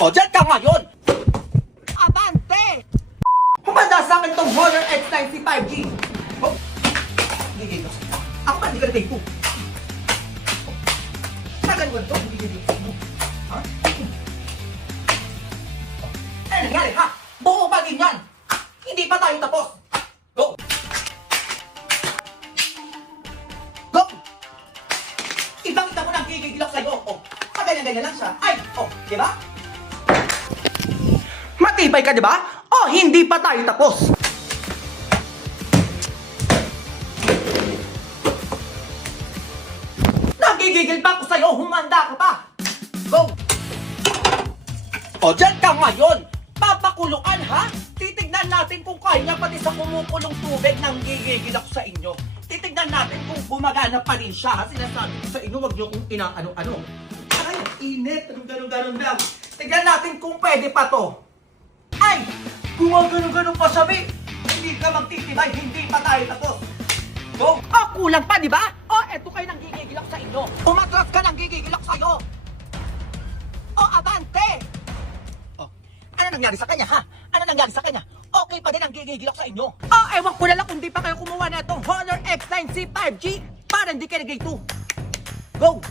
O, dyan ka ngayon! Abante! Humanda sa akin tong Honor X95 5G! Oh, gigil ko sa'yo. Ako ba, hindi ka na-take 2? Nagaluan to, hindi ka na-take 2. Ha? Eh, nangyari ha? Buo pa din yan! Hindi pa tayo tapos! Go! Go! Ibangita mo na ang gigigilak sa'yo. O, kaganyan-ganyan lang siya. Ay, o, di ba? Matibay ka, di ba? O, hindi pa tayo tapos. Nagigigil pa ako sa'yo. Humanda ka pa. Go! O, dyan ka ngayon. Papakuluan, ha? Titignan natin kung kaya pati sa kumukulong tubig nang gigigil ako sa inyo. Titignan natin kung gumagana pa rin siya, ha? Sinasabi ko sa inyo, wag niyo kung inaano-ano. Ay, init. Anong ganon-ganon ba? Tignan natin kung pwede pa to. Ay! Gumagano-ganon pa sabi! Hindi ka magtitibay, hindi pa tayo tapos! Go! Oh, kulang pa, di ba? Oh, eto kayo nang gigigilak sa inyo! Umatras ka nang gigigilak sa'yo! Oh, abante! Oh, ano nangyari sa kanya, ha? Ano nangyari sa kanya? Okay pa din ang gigigilak sa inyo! Oh, ewan ko na lang kung di pa kayo kumuha na itong Honor X9C 5G para hindi kayo nag-2! Go!